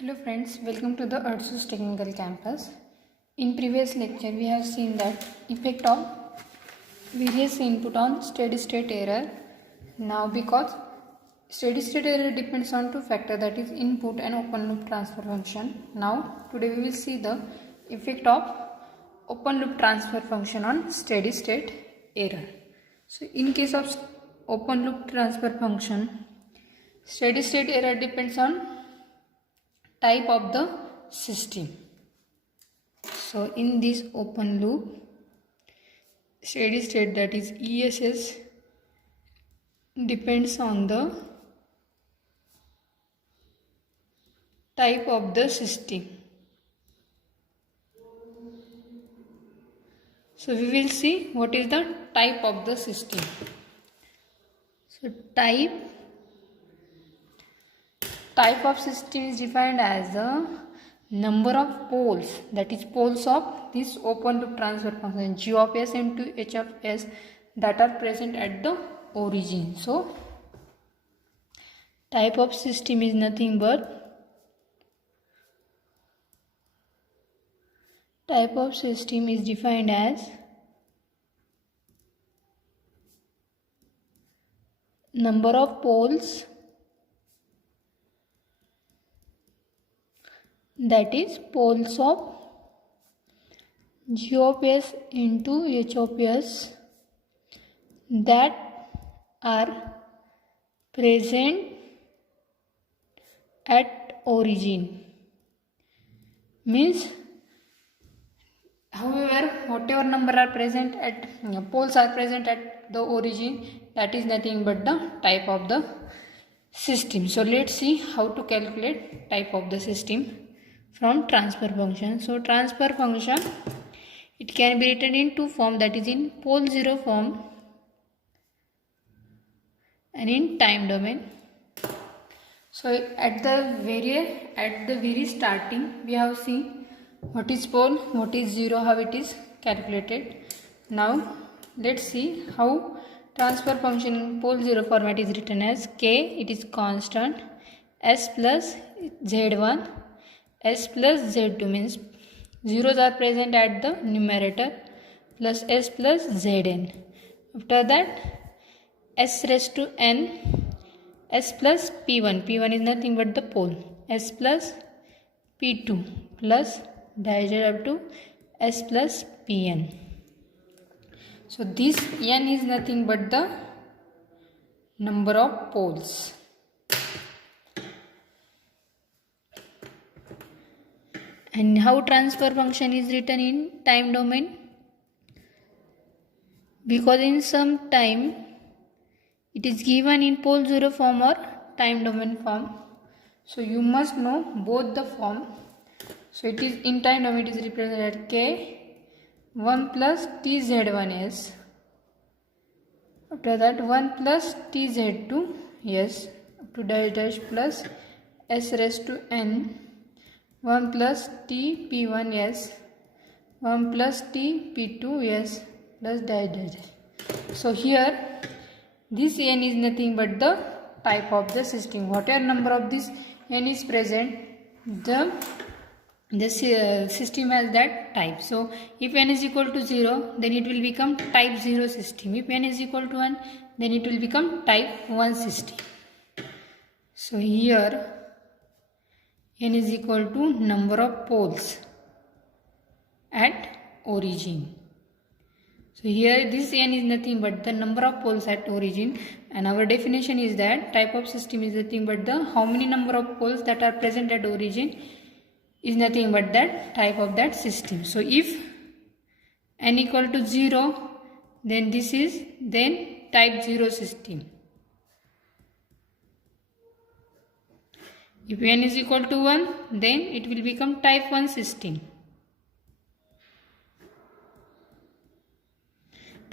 Hello friends, welcome to the Earthsus Technical Campus. In previous lecture, we have seen that effect of various input on steady state error. Now because steady state error depends on two factors, that is input and open loop transfer function. Now today we will see the effect of open loop transfer function on steady state error. So in case of open loop transfer function, steady state error depends on type of the system. So in this open loop steady state, that is ESS, depends on the type of the system. So we will see what is the type of the system. So type of system is defined as the number of poles, that is poles of this open loop transfer function G of S into H of S, that are present at the origin. So type of system is nothing but type of system is defined as number of poles, that is poles of G of S into H of S, that are present at origin. Means however whatever number are present at poles are present at the origin, that is nothing but the type of the system. So let's see how to calculate type of the system from transfer function. So transfer function, it can be written in two form, that is in pole zero form and in time domain. So at the very starting we have seen what is pole, what is zero, how it is calculated. Now let's see how transfer function in pole zero format is written as k, it is constant, s plus z1, s plus z2, means zeros are present at the numerator, plus s plus zn. After that s raised to n, s plus p1, p1 is nothing but the pole, s plus p2 plus divided up to s plus pn. So this n is nothing but the number of poles. And how transfer function is written in time domain? Because in some time it is given in pole zero form or time domain form. So you must know both the form. So it is in time domain, it is represented k 1 plus tz1s. After that 1 plus tz2 s up to dash dash plus s raised to n, 1 plus t p1 s, 1 plus t p2 s plus dash dash. So here this n is nothing but the type of the system. Whatever number of this n is present, the system has that type. So if n is equal to 0, then it will become type 0 system. If n is equal to 1, then it will become type 1 system. So here n is equal to number of poles at origin. So here this n is nothing but the number of poles at origin, and our definition is that type of system is nothing but the how many number of poles that are present at origin is nothing but that type of that system. So if n equal to 0, then this is then type 0 system. If n is equal to 1, then it will become type 1 system.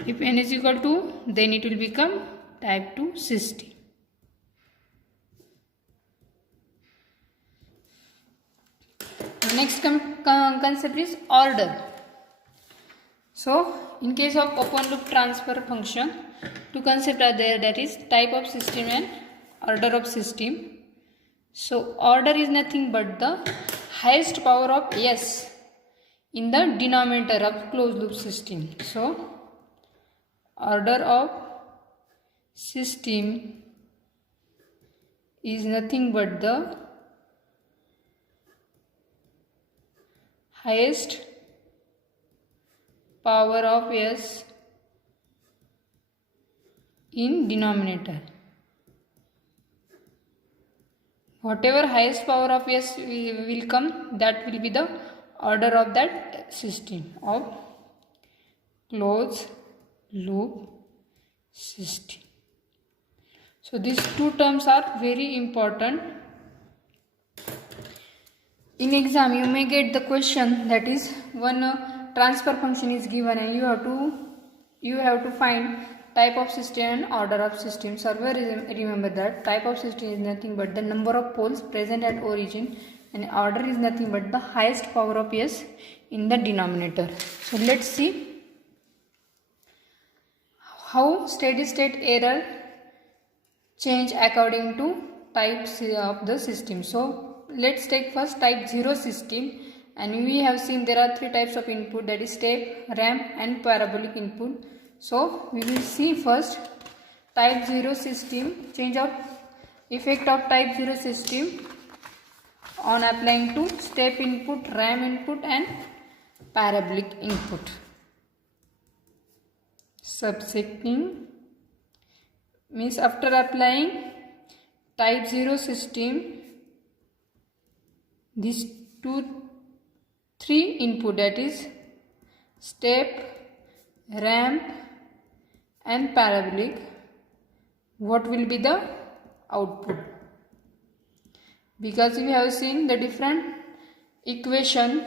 If n is equal to, then it will become type 2 system. Next concept is order. So in case of open loop transfer function, two concepts are there, that is type of system and order of system. So order is nothing but the highest power of s in the denominator of closed loop system. So order of system is nothing but the highest power of s in denominator. Whatever highest power of s will come, that will be the order of that system of closed loop system. So these two terms are very important. In exam you may get the question that is one transfer function is given and you have to find type of system and order of system. So remember that type of system is nothing but the number of poles present at origin, and order is nothing but the highest power of s in the denominator. So let's see how steady state error change according to types of the system. So let's take first type 0 system, and we have seen there are three types of input, that is step, ramp and parabolic input. So we will see first type 0 system, change of effect of type 0 system on applying to step input, ramp input and parabolic input. Subsetting means after applying type 0 system, these three input, that is step, ramp and parabolic, what will be the output? Because we have seen the different equation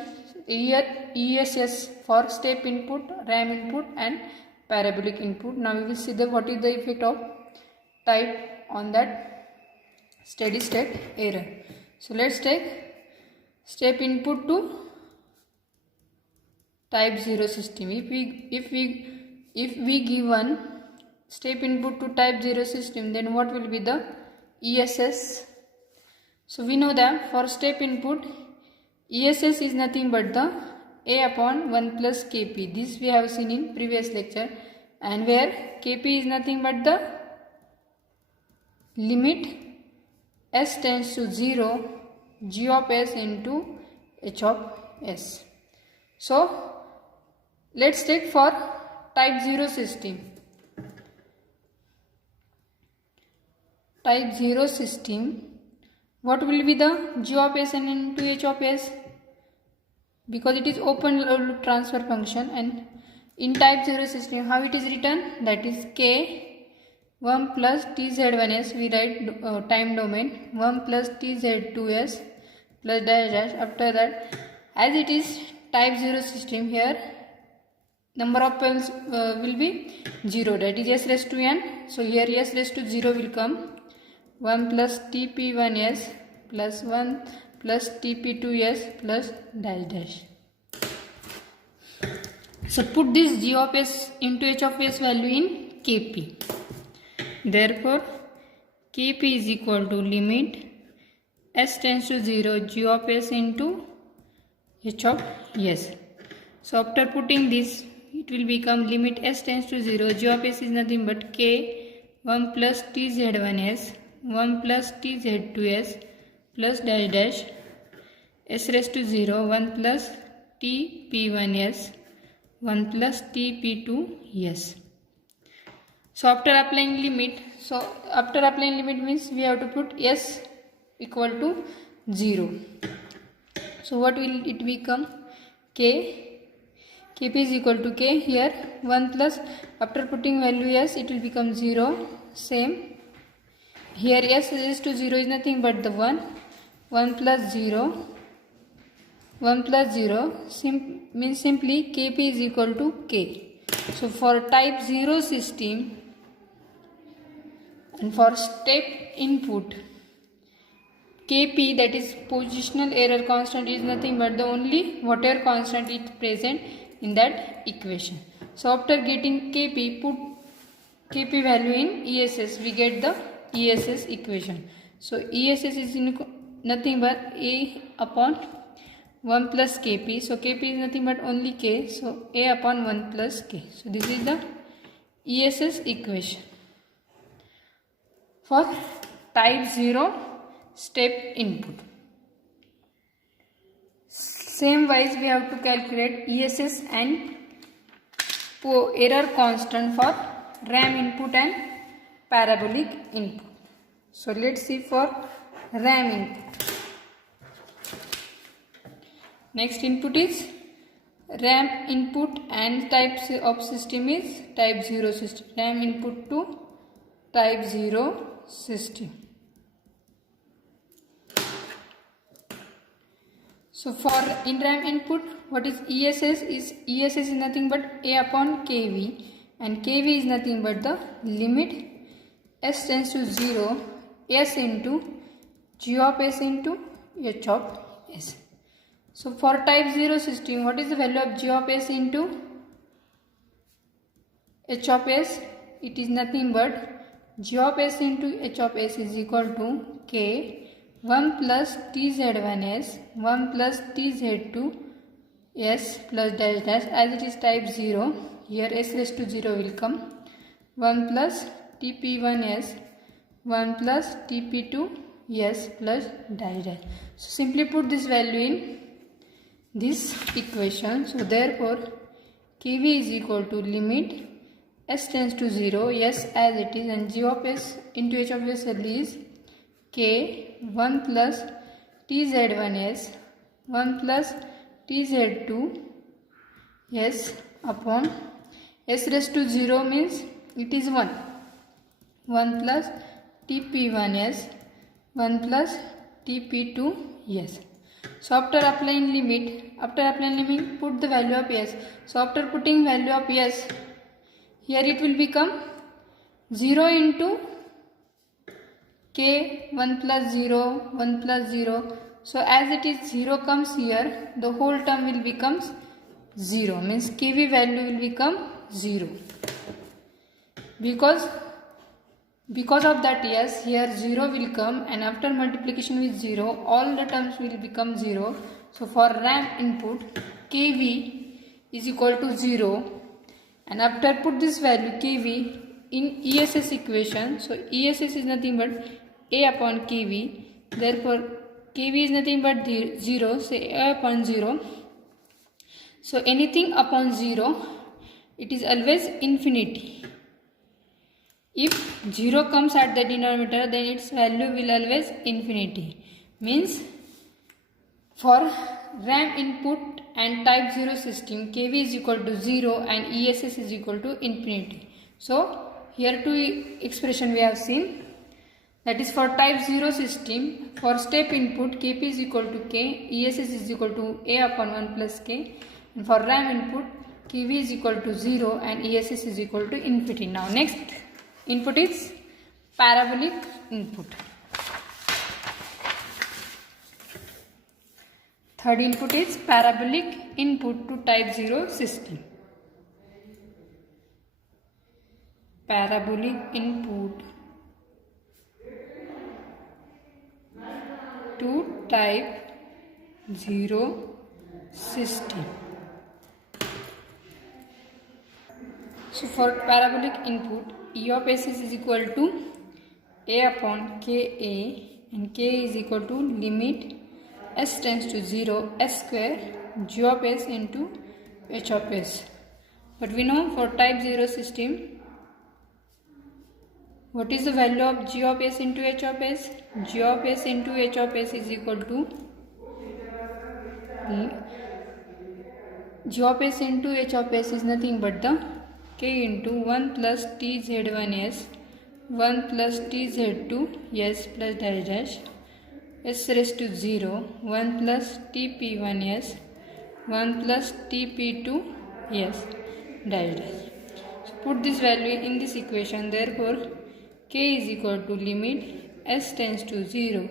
here, ESS for step input, ramp input and parabolic input. Now we will see what is the effect of type on that steady state error. So let's take step input to type 0 system. If we given step input to type 0 system, then what will be the ESS? So we know that for step input, ESS is nothing but the A upon 1 plus Kp. This we have seen in previous lecture, and where Kp is nothing but the limit s tends to 0 g of s into h of s. So let's take for type 0 system. Type 0 system, what will be the g of s and into h of s? Because it is open loop transfer function, and in type 0 system how it is written, that is k 1 plus tz1s, we write time domain 1 plus tz2s plus dash dash. After that, as it is type 0 system, here number of poles will be 0, that is s raised to n. So here s raised to 0 will come, 1 plus tp1s plus 1 plus tp2s plus dash dash. So put this g of s into h of s value in kp. Therefore kp is equal to limit s tends to 0 g of s into h of s. So after putting this, it will become limit s tends to 0 g of s is nothing but k 1 plus tz1s 1 plus tz2s plus dash dash s raised to 0 1 plus tp1s 1 plus tp2s. So after applying limit, means we have to put s equal to 0. So what will it become? Kp is equal to k, here 1 plus, after putting value s, it will become 0. Same here, s raised to 0 is nothing but the 1 plus 0 means simply kp is equal to k. So for type 0 system and for step input, kp, that is positional error constant, is nothing but the only whatever constant is present in that equation. So after getting kp, put kp value in ESS, we get the ESS equation. So ESS is nothing but A upon 1 plus Kp. So Kp is nothing but only K. So A upon 1 plus K. So this is the ESS equation for type 0 step input. Same wise we have to calculate ESS and error constant for RAM input and parabolic input. So let's see for RAM input. Next input is RAM input and types of system is type 0 system. RAM input to type 0 system. So for in RAM input, what is ESS? ESS is nothing but A upon KV, and KV is nothing but the limit S tends to 0 S into G of S into H of S. So for type 0 system, what is the value of G of S into H of S? It is nothing but G of S into H of S is equal to K 1 plus TZ1S 1 plus TZ2 S plus dash dash. As it is type 0, here S raised to 0 will come 1 plus TP1S 1 plus TP2 S plus dash dash. So simply put this value in this equation. So therefore KV is equal to limit S tends to 0 S as it is, and G of S into H of S is K 1 plus TZ1S 1 plus TZ2 S upon S raised to 0 means it is 1 plus TP1S 1 plus TP2 S. So after applying limit, put the value of S. So after putting value of S, here it will become 0 into K 1 plus 0 1 plus 0. So as it is 0 comes here, the whole term will become 0, means KV value will become 0. Because of that S, here 0 will come, and after multiplication with 0 all the terms will become 0. So for RAM input KV is equal to 0, and after put this value KV in ESS equation. So ESS is nothing but A upon KV, therefore KV is nothing but 0, say A upon 0. So anything upon 0, it is always infinity. If 0 comes at the denominator, then its value will always infinity. Means for RAM input and type 0 system, KV is equal to 0 and ESS is equal to infinity. So here two expression we have seen. That is for type 0 system, for step input KP is equal to K, ESS is equal to A upon 1 plus K, and for RAM input KV is equal to 0 and ESS is equal to infinity. Now next input is parabolic input. Third input is parabolic input to type 0 system. Parabolic input to type 0 system. So for parabolic input, E of S is equal to A upon Ka, and K is equal to limit S tends to 0 S square G of S into H of S. But we know for type 0 system, what is the value of G of S into H of S? G of S into H of S is equal to G of S into H of S is nothing but the K into 1 plus TZ1S 1 plus TZ2 S plus dash dash S raised to 0 1 plus TP1S 1 plus TP2 S dash dash. So put this value in this equation. Therefore K is equal to limit S tends to 0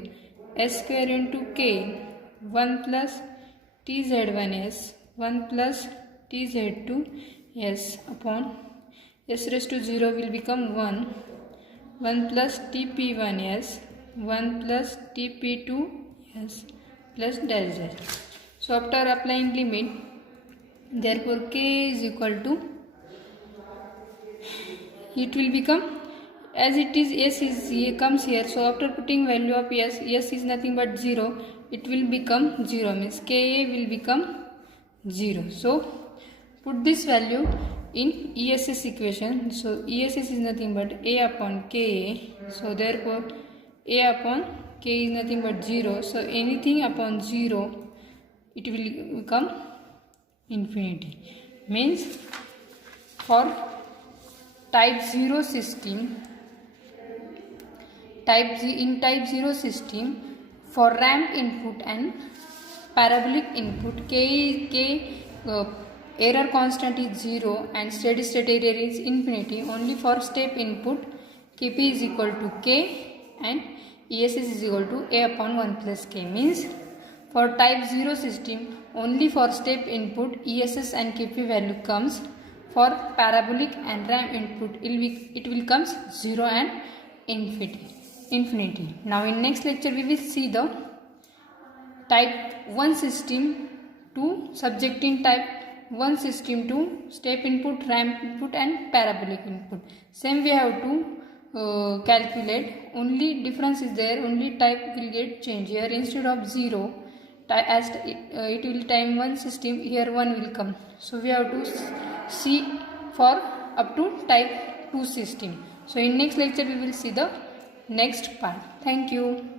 S square into K 1 plus TZ1S 1 plus TZ2 S upon S raised to 0 will become 1 plus TP1S 1 plus TP2 plus dash dash. So after applying limit, therefore k is equal to, it will become, as it is s is comes here, so after putting value of s is nothing but 0, it will become 0, means ka will become 0. So put this value in ESS equation. So ESS is nothing but a upon ka, so therefore a upon k is nothing but 0, so anything upon 0 it will become infinity. Means for type 0 system, in type 0 system, for ramp input and parabolic input, error constant is 0 and steady state error is infinity. Only for step input, Kp is equal to k and ESS is equal to a upon 1 plus k. Means for type 0 system, only for step input ESS and Kp value comes. For parabolic and ramp input, it will comes 0 and infinity. Now in next lecture we will see the type 1 system to subjecting type 1 system to step input, ramp input and parabolic input. Same we have to calculate, only difference is there, only type will get changed. Here instead of 0, as it will time 1 system, here 1 will come. So we have to see for up to type 2 system. So in next lecture we will see the next part. Thank you.